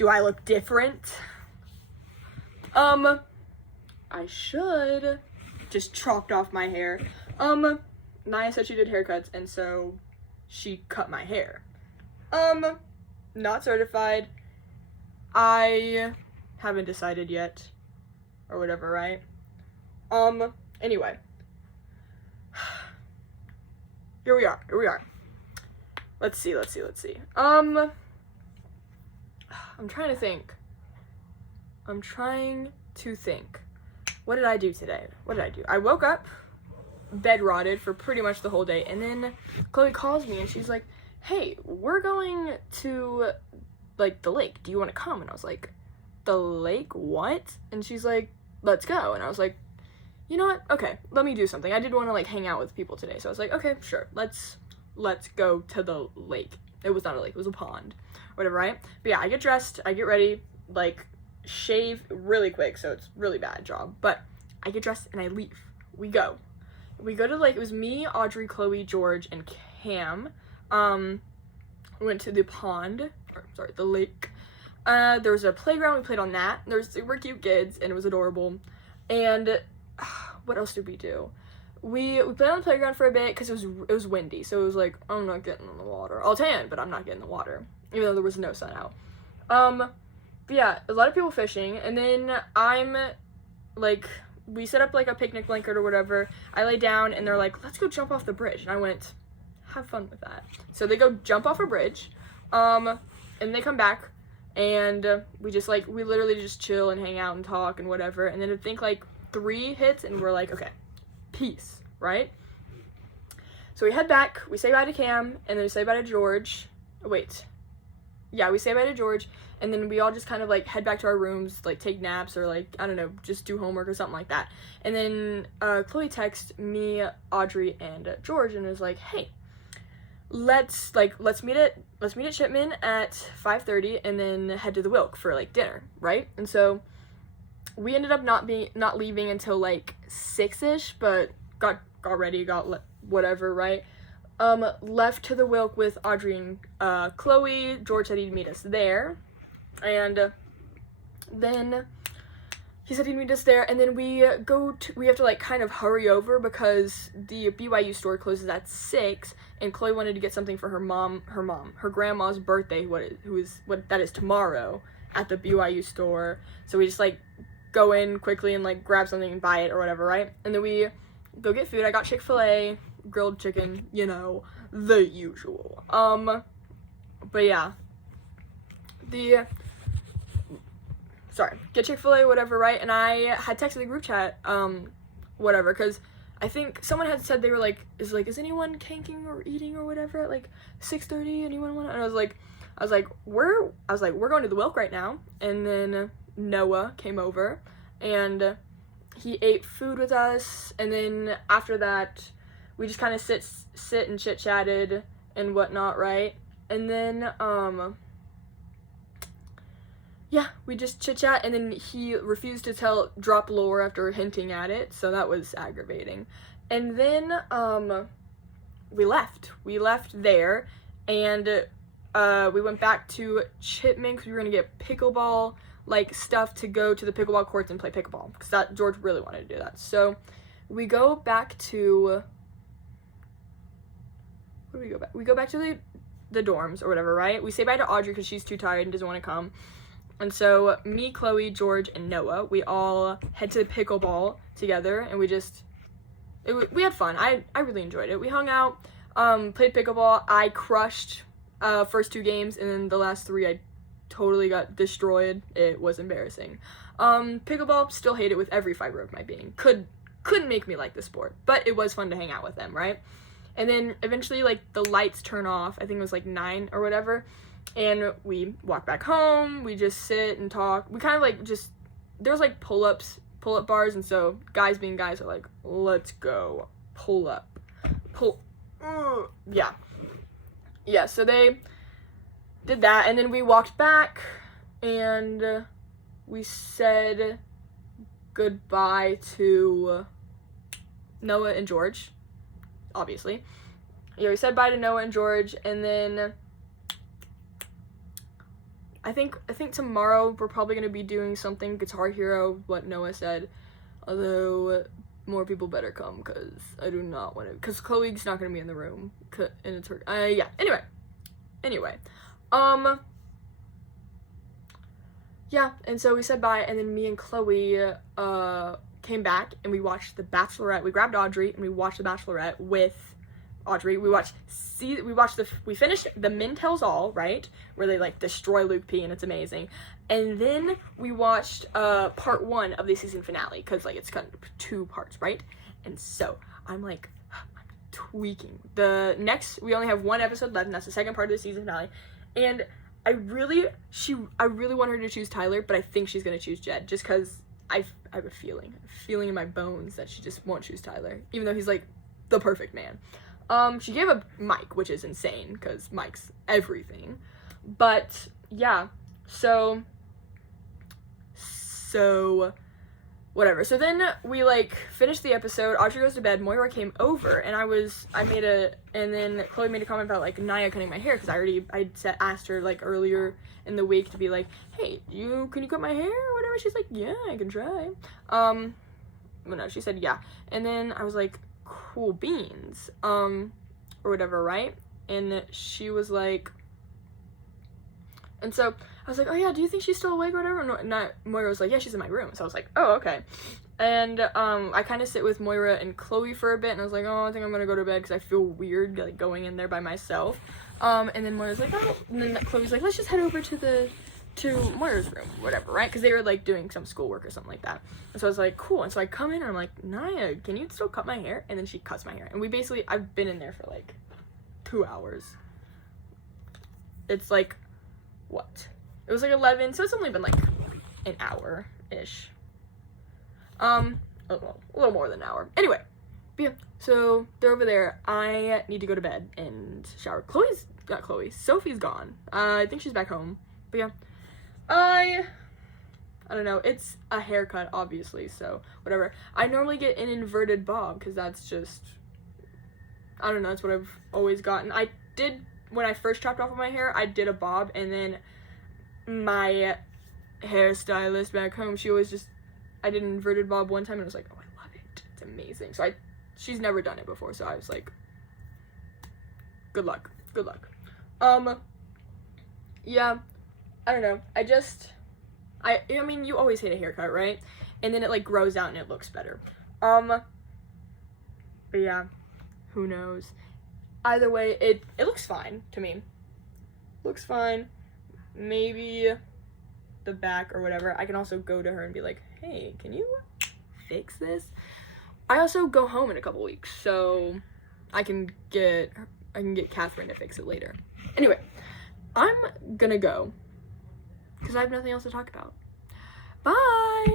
Do I look different? I should. Just chalked off my hair. Naya said she did haircuts, and so she cut my hair. Not certified. I haven't decided yet, or whatever, right? Anyway. Here we are. Let's see. I'm trying to think. What did I do today? I woke up, bed rotted for pretty much the whole day, and then Chloe calls me and she's like, hey, we're going to, like, the lake. Do you want to come? And I was like, the lake? What? And she's like, let's go. And I was like, you know what? Okay, let me do something. I did want to, like, hang out with people today. So I was like, okay, sure. Let's go to the lake. It was not a lake. It was a pond. Whatever, right? But yeah, I get dressed. I get ready. Like, shave really quick. So it's really bad job. But I get dressed and I leave. We go to the lake. It was me, Audrey, Chloe, George, and Cam. We went to the the lake. There was a playground. We played on that. There was super cute kids, and it was adorable. And what else did we do? We played on the playground for a bit because it was windy, so it was like, I'm not getting in the water. I'll tan, but I'm not getting in the water, even though there was no sun out. But yeah, a lot of people fishing, and then I'm like, we set up like a picnic blanket or whatever. I lay down, and they're like, let's go jump off the bridge, and I went, have fun with that. So they go jump off a bridge, and they come back, and we literally just chill and hang out and talk and whatever, and then I think like 3 hits, and we're like, okay, peace, right? So we head back, we say bye to Cam, and then we say bye to George. We say bye to George, and then we all just kind of like head back to our rooms, like take naps or like, I don't know, just do homework or something like that. And then Chloe texted me, Audrey, and George, and was like, hey, let's meet at Shipman at 5:30 and then head to the Wilk for like dinner, right? And so we ended up not leaving until like 6ish, but got ready, whatever, right? Left to the Wilk with Audrey and Chloe. George said he'd meet us there, and then he said he'd meet us there, and then we have to like kind of hurry over because the BYU store closes at 6, and Chloe wanted to get something for her grandma's birthday, that is tomorrow, at the BYU store. So we just like go in quickly and like grab something and buy it or whatever, right? And then we go get food. I got Chick-fil-A, grilled chicken, you know, the usual. But yeah, get Chick-fil-A, whatever, right? And I had texted the group chat, whatever, because I think someone had said they were like, is anyone kanking or eating or whatever at like 6:30? Anyone want to? And I was like, we're going to the Wilk right now. And then Noah came over and he ate food with us, and then after that we just kind of sit and chit chatted and whatnot, right? And then we just chit chat, and then he refused to drop lore after hinting at it, so that was aggravating. And then we left there, and we went back to Chipman because we were gonna get pickleball like stuff to go to the pickleball courts and play pickleball, because that George really wanted to do that. So we go back to we go back to the dorms or whatever, right? We say bye to Audrey because she's too tired and doesn't want to come. And so me, Chloe, George, and Noah, we all head to pickleball together, and we had fun. I really enjoyed it. We hung out, played pickleball. I crushed first 2 games, and then the last 3 I totally got destroyed. It was embarrassing. Pickleball, still hate it with every fiber of my being. Couldn't make me like the sport, but it was fun to hang out with them, right? And then eventually, like, the lights turn off. I think it was like 9 or whatever. And we walk back home. We just sit and talk. We kind of like there's like pull-up bars, and so guys being guys are like, let's go pull up. Yeah, so they did that, and then we walked back and we said goodbye to Noah and George, obviously. Yeah, we said bye to Noah and George, and then I think tomorrow we're probably gonna be doing something Guitar Hero, what Noah said. Although more people better come, because I do not want to, because Chloe's not gonna be in the room, and it's her. Yeah. Anyway, yeah. And so we said bye, and then me and Chloe came back and we watched The Bachelorette. We grabbed Audrey and we watched The Bachelorette with Audrey. We finished the Men Tells All, right, where they like destroy Luke P and it's amazing. And then we watched part 1 of the season finale, because like it's got 2 parts, right? And so I'm like, I'm tweaking. We only have 1 episode left, and that's the second part of the season finale. And I really want her to choose Tyler, but I think she's gonna choose Jed, just because I have a feeling in my bones that she just won't choose Tyler, even though he's like the perfect man. She gave up Mike, which is insane, because Mike's everything. But yeah, so whatever. So then we like finished the episode. Audrey goes to bed. Moira came over, and and then Chloe made a comment about like Naya cutting my hair, because asked her like earlier in the week to be like, hey, can you cut my hair or whatever? She's like, yeah, I can try. Well, no, she said yeah. And then I was like, cool beans, or whatever, right? And she was like, and so I was like, oh yeah, do you think she's still awake or whatever? No, Moira was like, yeah, she's in my room. So I was like, oh, okay. And I kind of sit with Moira and Chloe for a bit, and I was like, oh, I think I'm gonna go to bed because I feel weird like going in there by myself. And then Moira's like, oh, and then Chloe's like, let's just head over to Moira's room, whatever, right? Because they were like doing some schoolwork or something like that. And so I was like, cool. And so I come in and I'm like, Naya, can you still cut my hair? And then she cuts my hair. And I've been in there for like 2 hours. It's like, what? It was like 11, so it's only been like an hour-ish. A little more than an hour. Anyway, but yeah, so they're over there. I need to go to bed and shower. Sophie's gone. I think she's back home. But yeah, I don't know. It's a haircut, obviously, so whatever. I normally get an inverted bob, because that's just, I don't know, that's what I've always gotten. When I first chopped off of my hair, I did a bob, and then my hairstylist back home, I did an inverted bob one time, and I was like, oh, I love it. It's amazing. So she's never done it before, so I was like, good luck. Yeah, I don't know. I mean, you always hate a haircut, right? And then it like grows out and it looks better. But yeah, who knows? Either way, it looks fine to me. Looks fine. Maybe the back or whatever. I can also go to her and be like, hey, can you fix this? I also go home in a couple weeks, so I can get Catherine to fix it later. Anyway, I'm gonna go, because I have nothing else to talk about. Bye!